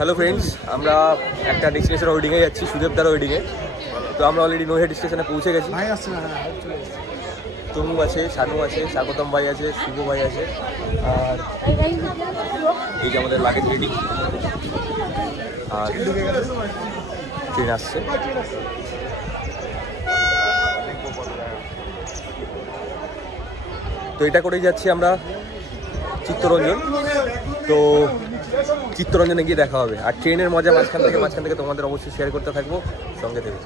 Hello friends, আমরা একটা destination ওয়েডিংয়ে যাচ্ছি, সুদেবদার ওয়েডিংয়ে। তো আমরা অলরেডি নৈহাটি স্টেশনে পৌঁছে গেছি। তনু আছে, শানু আছে, স্বাগতম ভাই আছে, শুভ ভাই আছে, আর এই যে আমাদের লাগেজ রেডি। আর ট্রেন আসছে। তো এটা করেই যাচ্ছি আমরা চিত্তরঞ্জন। তো চিত্তরঞ্জনে গিয়ে দেখা হবে। আর ট্রেনের মজা মাঝখান থেকে তোমাদের অবশ্যই শেয়ার করতে থাকবো, সঙ্গে থেকে।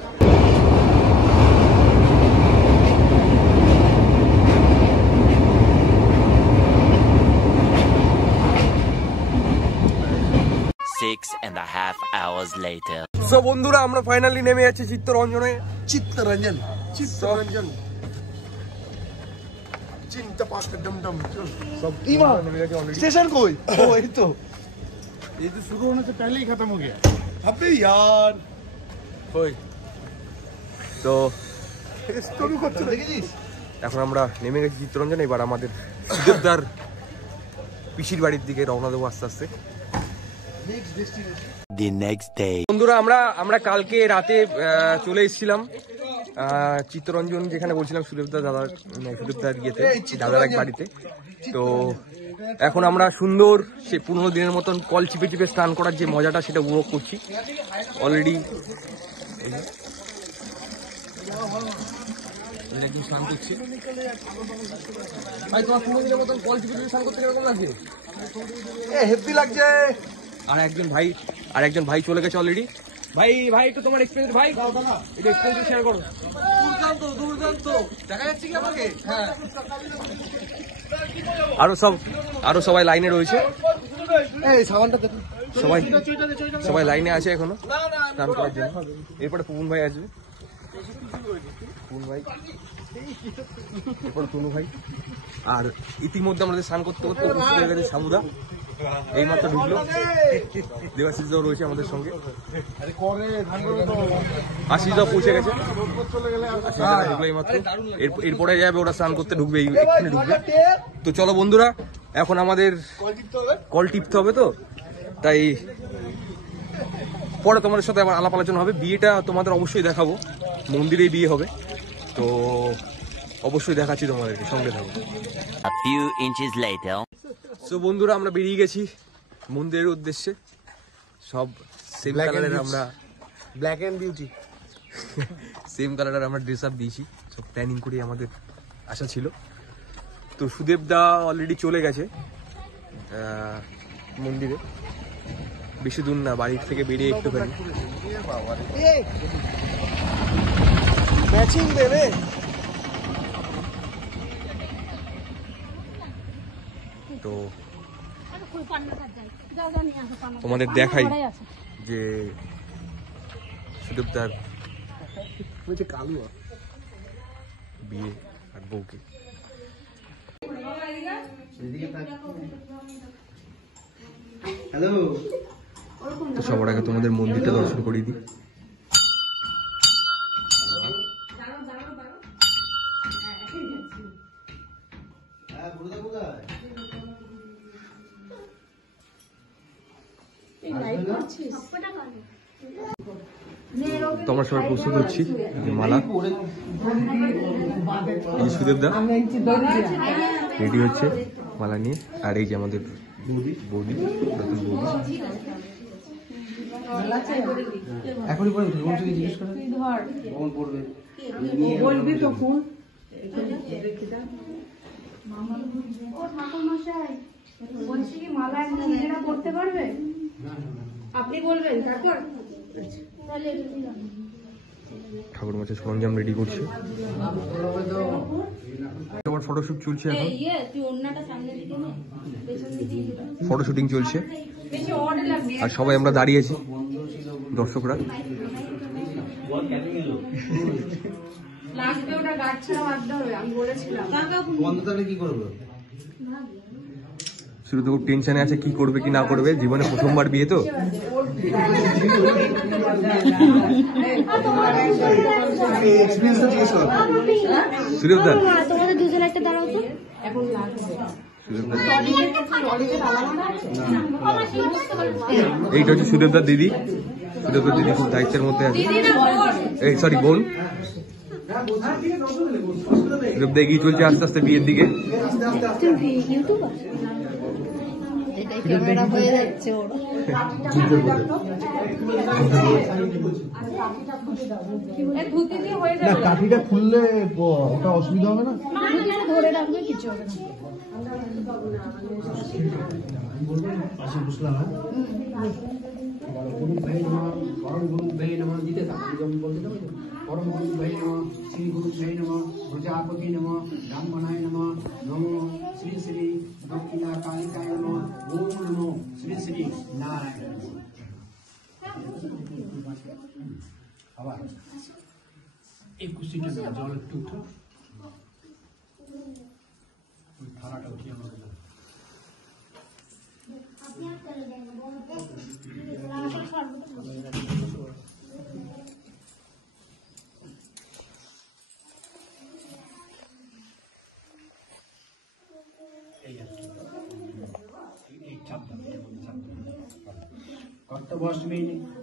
সো বন্ধুরা, আমরা ফাইনালি নেমে যাচ্ছি চিত্তরঞ্জনে। চিত্তরঞ্জন स्टेशन कोई वही तो ये तो शुरू होने से पहले ही खत्म हो गया। अबे यार তো এখন আমরা নেমে গেছি চিত্তরঞ্জনে। এবার আমাদের সুদেবদার পিসির বাড়ির দিকে রওনা দেবো আস্তে আস্তে। বন্ধুরা, আমরা কালকে রাতে চলে এসেছিলাম চিত্তরঞ্জন, যেখানে বলছিলাম সুদেবদার দাদার এক বাড়িতে। তো এখন আমরা সুন্দর সে পুরোনো দিনের মতন কল চিপে চিপে স্নান করার যে মজাটা, সেটা উপভোগ করছি অলরেডি। স্নান করছি ভাই, তোমার পুরোনো দিনের মতন কল চিপে চিপে স্নান করতে কিরকম লাগছে? হেভি লাগছে। আর একজন ভাই চলে গেছে অলরেডি। ভাই একটু তোমার এক্সপেরিয়েন্স, ভাই একটু এক্সপেরিয়েন্স শেয়ার করো। দুর্দান্ত দেখা যাচ্ছে কি আমাকে? হ্যাঁ, আরো সবাই লাইনে রয়েছে। সবাই লাইনে আছে এখনো স্নান করার জন্য। এরপরে পুন ভাই আসবে, এরপর তনু ভাই। আর ইতিমধ্যে আমাদের স্নান করতে হয়ে গেছে সামুদা, এইমাত্র ঢুকলো। দেবাশিসদাও রয়েছে আমাদের সঙ্গে, আশিসদাও পৌঁছে গেছে, ঢুকলো এইমাত্র। এরপরে যাবে ওরা স্নান করতে, ঢুকবে এক্ষুনি ঢুকবে। তো চলো বন্ধুরা, এখন আমাদের কল টিপতে হবে। তো তাই পরে তোমাদের সাথে আবার আলাপ আলোচনা হবে। বিয়েটা তোমাদের অবশ্যই দেখাবো, মন্দিরেই বিয়ে হবে। তো অবশ্যই দেখাচ্ছি তোমাদেরকে, সঙ্গে থাকো। তো বন্ধুরা, আমরা বেরিয়ে গেছি মন্দিরের উদ্দেশ্যে। সব সেম কালারের, আমরা ব্ল্যাক এন্ড বিউটি সেম কালারের আমরা ড্রেস আপ দিয়েছি। সব প্ল্যানিং করে আমাদের আসা ছিল। তো সুদেবদা অলরেডি চলে গেছে মন্দিরে, বেশি দূর না, বাড়ির থেকে বেরিয়ে একটুখানি। ম্যাচিং দেবে। তো তোমাদের দেখাই যে সুদেবদার বিয়ে আর বউকে। তো সবার আগে তোমাদের মন্দিরটা দর্শন করিয়ে দিই। তো আমরা সবাই প্রস্তুত হচ্ছি। মালা, এই সুদেবদা রেডি হচ্ছে মালা নিয়ে। আর এই যে আমাদের বৌদি, নতুন বৌদি। এখনই পরে জিজ্ঞেস করে কখন পড়বে বলবি তখন। বলছি কি মালা নিজেরা করতে পারবে? আপনি বলবেন তারপর ঠাকুর মাছের সরঞ্জাম রেডি করছে। আবার ফটোশুট চলছে এখন, ফটোশুটিং চলছে। আর সবাই আমরা দাঁড়িয়েছি, দর্শকরা। শুরু তো টেনশনে আছে, কি করবে কি না করবে। জীবনে প্রথমবার বিয়ে তো। সুদেবদা, তোমাদের দুজন একটা দাঁড়াও তো। এখন লাগবে এইটা হচ্ছে সুদেবদার দিদি। সুদেবদার দিদি খুব দায়িত্বের মধ্যে আছে। এই সরি বোন। সুদেবদা এগিয়ে চলছে আস্তে আস্তে বিয়ের দিকে। ক্যামেরা হয়ে যাচ্ছে ওর। না কাঠিটা খুললে ওটা অসুবিধা হবে না? ধরে রাখবে, কিছু হবে না। গুরু ভাই নমঃ, পরম গুরু ভাই নমঃ, দিতে থাকো যেমন বলতে থাকো। পরম গুরু ভাই নমঃ, শ্রী গুরু ভাই নমঃ, প্রজাপতি নমঃ, ব্রাহ্মণায় নমঃ, নমো শ্রী শ্রী দক্ষিণা কালিকায় নমঃ, ওম নমো শ্রী শ্রী নারায়ণ। আবার এই কুশিটা জল একটু উঠো, থালাটা উঠিয়ে আমাকে দাও। কর্তব্যষ্টমী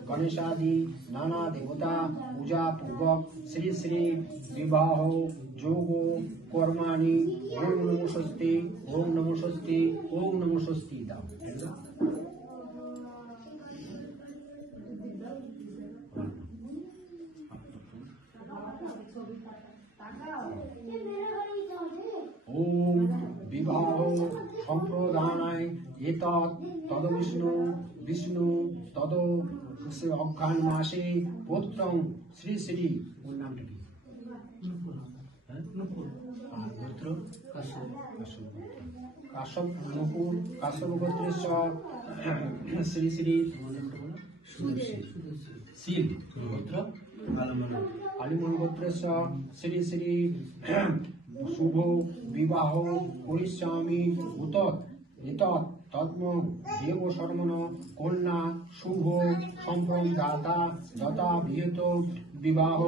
গণেশাদি নানা দেবতা পূজা পূর্বক শ্রী শ্রী বিবাহ যোগ কর্মাণি ওম নমো স্বস্তি, ওম নমো স্বস্তি, ওম নমো স্বস্তি দাও। ওম বিবাহ সম্প্রদানায় এতৎ তদ বিষ্ণু বিষ্ণু তদ অজ্ঞান মাসে পুত্রং শ্রী শ্রী। ওর নামটা কি? গোত্র কাশ্যপ নকুল কাশ্যপ গোত্রেশ শ্রী শ্রী শীল গোত্র আলিমন গোত্রেশ শ্রী শ্রী শুভ বিবাহ করিষ্যামি উতৎ এতৎ তদ্ম দেব শর্মণ কন্যা শুভ সম্ভ্রম দাতা যথা বিহিত বিবাহ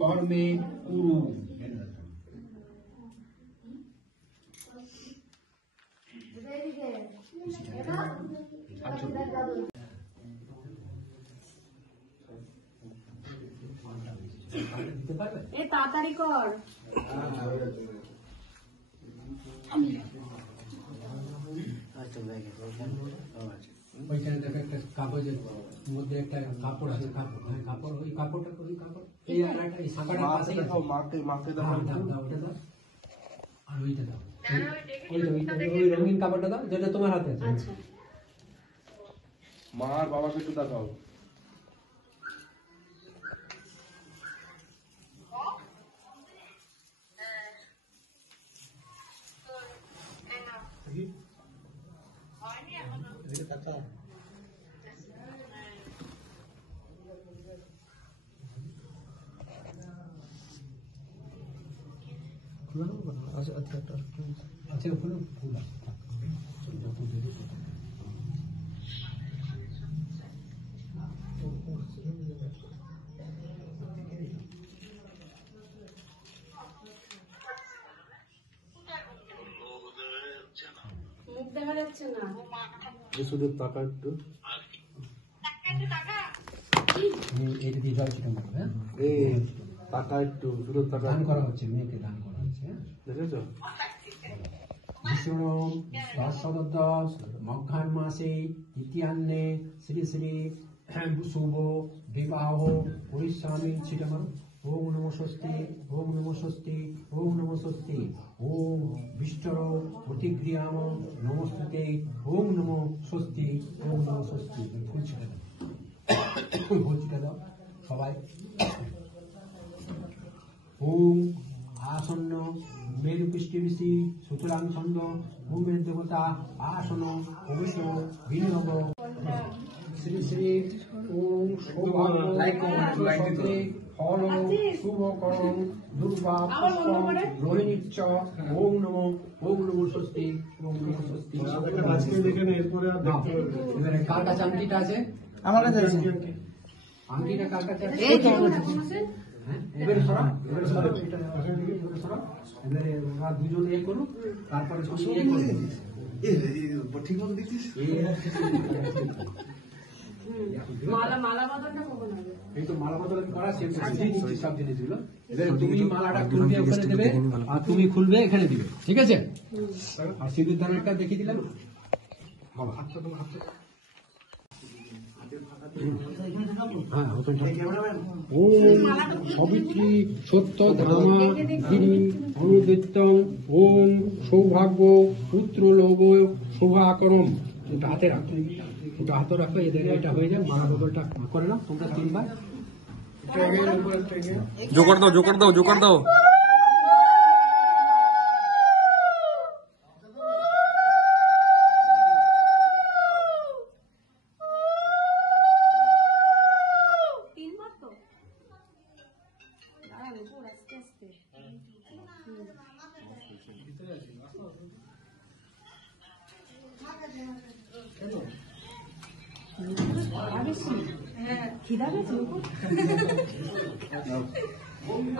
কর্মে কুরু। তাড়াতাড়ি কর। ওইখানে দেখো একটা কাগজের মধ্যে একটা কাপড় আছে, কাপড়, হ্যাঁ কাপড়, ওই কাপড়টা, ওই কাপড়, এই আরেকটা এই শাঁখাটা পাশেই আছে। মাকে দাও দাও, ওটা দাও আর ওইটা দাও, ওই রঙিন কাপড়টা দাও যেটা তোমার হাতে আছে। আচ্ছা, মা আর বাবাকে একটু দেখাও। আচ্ছা ফুল ফুল আছে। মুখ দেখা যাচ্ছে না। শুধু টাকা একটু এইটা দিয়ে জল ছিটানো হবে, হ্যাঁ? এই টাকা একটু শুধু টাকা দান করা হচ্ছে, মেয়েকে দান করা হচ্ছে, হ্যাঁ? দেখেছো? বিষ্ণু দশরথ মঘান মাসে ইতিহান্নে শ্রী শ্রী শুভ বিবাহ পরিস্বামী ছিটানো। ওম নমো স্বস্তি, ওম নমো স্বস্তি, ওম নমো স্বস্তি, ওম বিষ্ণুর প্রতিক্রিয়াম নমস্তুতে, ওম নমো স্বস্তি, ওম নমো স্বস্তি। ফুল ছিটা দাও, ফুল ছিটা দাও সবাই। ওম আসন্ন মেরু পৃষ্ঠবৃষ্টি সুতরাং ছন্দ ভূমের দেবতা আসন অবশ্য বিনিয়োগ শ্রী শ্রী ওম সৌভাগ্য ফল শুভ করম দুর্বা পুষ্প রোহিণীচ্চ ওম নমো স্বস্তি, ওম নমো স্বস্তি। এবারে কার কাছে আংটিটা আছে? আমার কাছে আছে। আংটিটা কার কাছে আছে? এবারে ওরা দুজন এ করুক, তারপরে তুমি এ করবে। ঠিক মতো দেখছিস? এই তো মালা বদল করা সেম দিচ্ছি সব জিনিসগুলো। এবার তুমি মালাটা খুলবে ওখানে দেবে, আর তুমি খুলবে এখানে দিবে, ঠিক আছে? আর সিঁদুর দানাটা দেখিয়ে দিলাম। বাবা হাতটা তোমার হাতটা, হ্যাঁ ওখানটা। ওম সাবিত্রী সত্য ধামা গিরি অনুদিত্যং ওম সৌভাগ্য পুত্র লোভ শোভাকরম। ওটা হাতে রাখো, ওটা হাতে রাখো, এদের এটা হয়ে যায়। মালা বদলটা করে নাও তোমরা 3 বার। জোকর দাও, জোকর দাও, জোকর দাও।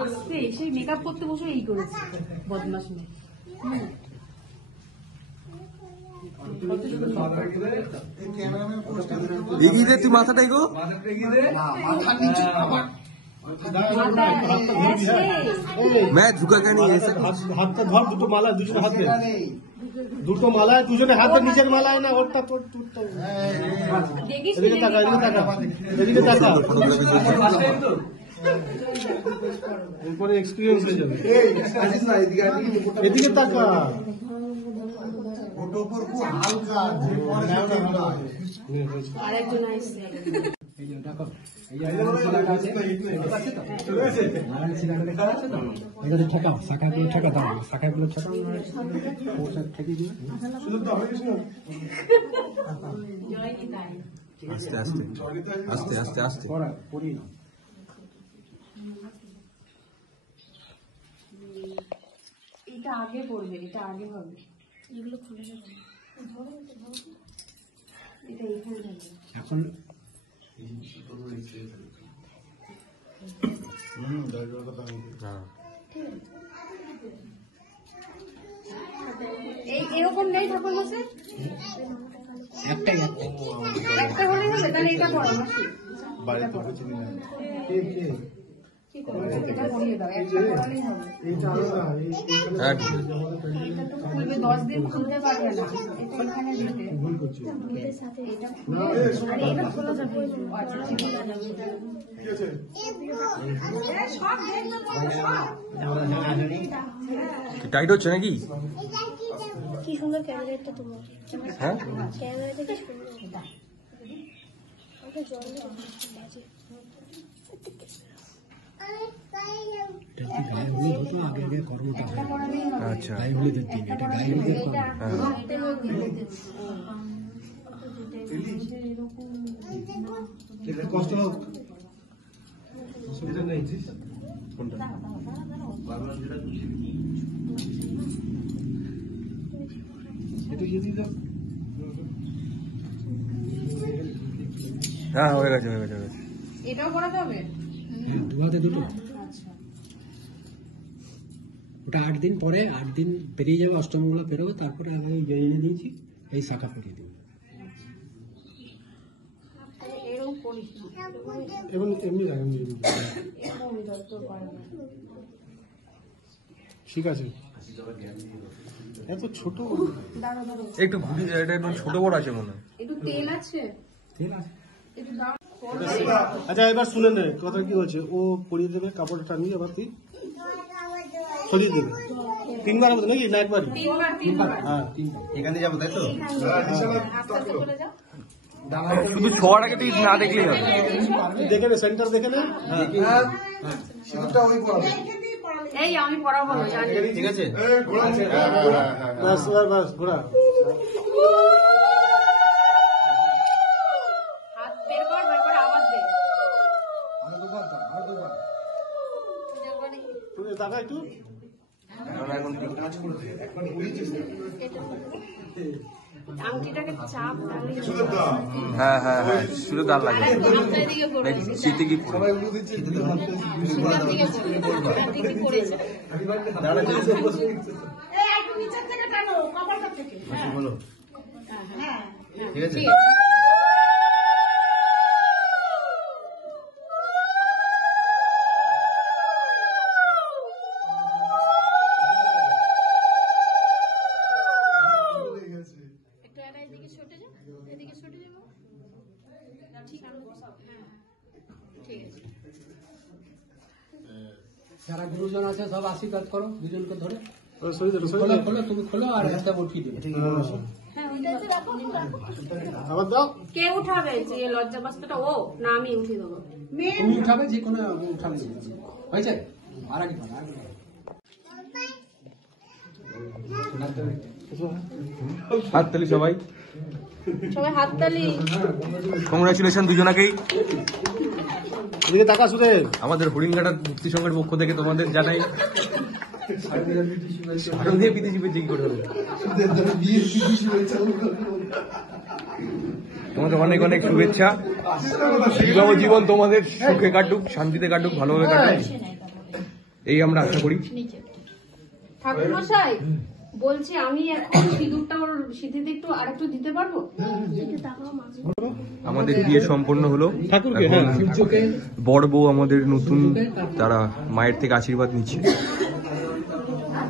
আজকে সেই মেকআপ করতে বসে এই করেছে বদমাস মেয়ে। এগিয়ে দে তুই মাথাটা, এগো मैं झुका क्या नहीं ऐसा। হাতটা ধর, দুটো মালা দুজনে হাতে, দুটো মালা দুজনে হাতে, নিচের মালায় না ওরটা তোর টুটটা। এদিকে তাকা, এদিকে তাকা, এদিকে তাকা, এরপরে এক্সপিরিয়েন্স হয়ে যাবে। এদিকে তাকা, আরেকজন আসছে। এই যে দেখো, এই যে শিলাটা আছে, চলে আসে শিলাটা দেখা যাচ্ছে তো? এটাতে ঠেকাও, শাখাগুলো ঠেকা দাও, শাখাগুলো ঠেকাও, ওটা ঠেকিয়ে দিও। আস্তে আস্তে আস্তে আস্তে আস্তে পড়া পড়ি না। এটা আগে পড়বে, এটা আগে হবে। এগুলো খুলে যাবে, এটা এখানে যাবে। এখন এই এরকম নেই ঠাকুর বসে একটাই একটা হলেই হবে। তাহলে এটা পড়ো মাসি, এটা পড়িয়ে দাও, একটা পড়লেই হবে। হ্যাঁ এটা তো খুলবে, 10 দিন খুলতে পারবে না। এটা এখানে দিতে, ভুল করছি। এটা খুলে, আরে এটা খোলা যাবে। আচ্ছা ঠিক আছে, সব দেখবে সব। টাইট হচ্ছে নাকি? কি সুন্দর ক্যামেরাটা তোমার, হ্যাঁ ক্যামেরাটা কি সুন্দর। ওটা জল বাজে। এটা কি গায়ে হলুদ হতো আগে আগে কর্মটা হয়। আচ্ছা গায়ে হলুদের দিন, এটা গায়ে হলুদের কর্ম। কষ্ট হোক, অসুবিধা নেই। কোনটা এটা যদি দাও। হ্যাঁ হয়ে গেছে হয়ে গেছে হয়ে গেছে। এটাও করাতে হবে। দুহাতে দুটো। ওটা 8 দিন পরে, 8 দিন পেরিয়ে যাবে, অষ্টমঙ্গলা পেরোবে, তারপরে আমি এনে দিয়েছি এই শাখা পরিয়ে দিই। এরকম করিস না, এবং এমনি রাখেন। এরকম যত পারবে। ঠিক আছে, এত ছোট দাঁড়ো দাঁড়ো, একটু ঘুরি, এটা একটু ছোট বড় আছে মনে হয়। একটু তেল আছে, ঠিক আছে। একটু দাও। আচ্ছা এবার শুনে নে কথা কি হচ্ছে। ও পরিয়ে দেবে, কাপড়টা টানিয়ে আবার তুই সরিয়ে দেবে। 3 বার হবে নাকি, না একবারই? 3 বার। হ্যাঁ, এখানে যাবো তাই তো? আস্তে আস্তে চলে যাও। শুধু ছোঁয়াটাকে তুই না দেখলেই হবে। তুই দেখে নে, সেন্টার দেখে নে। এই আমি পড়াবো না, জানি। ঠিক আছে বাস বাস ঘোরা। হাত বের কর, বের করে আবার দে। তুমি তাকা একটু। আংটিটাকে চাপ তাহলে হ্যাঁ হ্যাঁ হ্যাঁ শুধু দাঁড় লাগে আপনার দিকে করে শীতে কি পড়ে? করেছে। দাঁড়া এই একটু নিচের থেকে টানো, কপালটা থেকে। বলো ঠিক আছে? একটু এদিকে সরে যা, এদিকে সরে যাবো। ঠিক আছে, হ্যাঁ ঠিক আছে। যারা গুরুজন আছে সব আশীর্বাদ করো দুজনকে ধরে। সরি দাও, সরি খোলো দাও। খোলো, তুমি খোলো আর একটা উঠিয়ে দেবে। আবার দাও। কে উঠাবে যে লজ্জা বাস্তুটা? ও না আমি উঠিয়ে দেবো। তুমি উঠাবে, যে কোনো উঠাবে। হয়েছে? আর আগে পারো, আর আগে পারো। হাততালি সবাই, সবাই হাততালি। কংগ্রাচুলেশন দুজনাকেই। এদিকে তাকা সুরেশ। আমাদের হরিণঘাটা মুক্তি সংঘের পক্ষ থেকে তোমাদের জানাই শারদীয় প্রীতি শুভেচ্ছা। কি করে হলো? তোমাদের অনেক অনেক শুভেচ্ছা। বিবাহ জীবন তোমাদের সুখে কাটুক, শান্তিতে কাটুক, ভালোভাবে কাটুক, এই আমরা আশা করি। ঠাকুর মশাই বলছি আমি এখন সিঁদুরটা ওর সিঁথিতে একটু আর একটু দিতে পারবো? আমাদের বিয়ে সম্পন্ন হলো। ঠাকুরকে, এখন হ্যাঁ। বড় বউ আমাদের নতুন, তারা মায়ের থেকে আশীর্বাদ নিচ্ছে।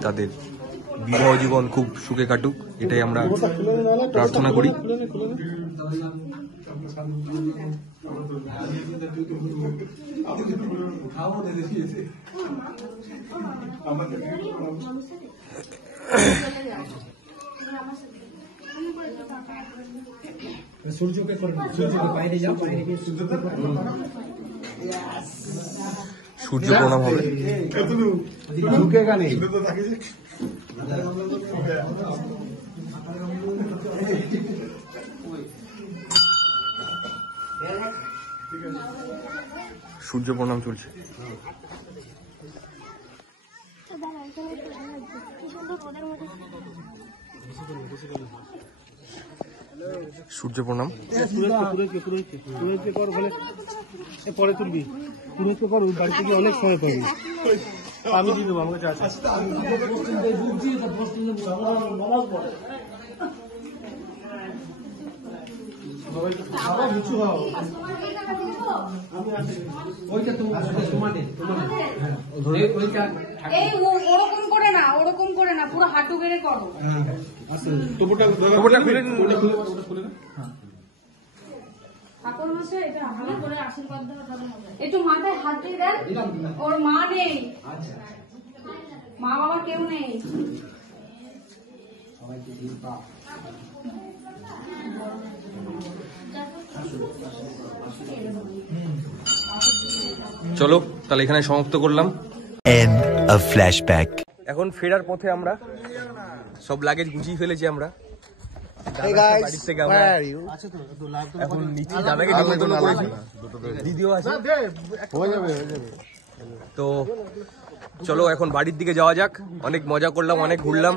তাদের বিবাহ জীবন খুব সুখে কাটুক, এটাই আমরা প্রার্থনা করি। সূর্যকে করে নাও, সূর্যকে বাইরে যাও, বাইরে গিয়ে সূর্যকে করে নাও। সূর্য প্রণাম হবে। ঢুকেগা নেই। সূর্য প্রণাম চলছে। কি সুন্দর রোদের মধ্যে সূর্য প্রণাম। পুরোহিতকে কর, বলে পরে তুলবি। পুরোহিতকে কর, বাড়িতে গিয়ে অনেক সময় পাবি। আমি দিয়ে দেবো, আমার কাছে আছে। বাবা নিচু হও। ওইটা তোমাদের, তোমাদের হ্যাঁ, ধরে ওইটা এই ওরকম করে না, ওরকম করে না, পুরো হাঁটু বেড়ে করো। টুপুটা খুলে নিন। ঠাকুর মশাই এটা ভালো করে আশীর্বাদ দেওয়া ঠাকুর মশাই। একটু মাথায় হাত দিয়ে দেন। ওর মা নেই, মা বাবা কেউ নেই। সবাইকে দিন পা। চলো তাহলে এখানে সমাপ্ত করলাম। End of flashback. এখন ফেরার পথে আমরা সব লাগেজ গুছিয়ে ফেলেছি। আমরা বাড়ির থেকে আমরা এখন নিচে দাদাকে নিমন্ত্রণ করেছি, দিদিও আছে। তো চলো এখন বাড়ির দিকে যাওয়া যাক। অনেক মজা করলাম, অনেক ঘুরলাম,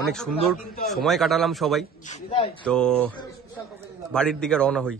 অনেক সুন্দর সময় কাটালাম সবাই। তো বাড়ির দিকে রওনা হই।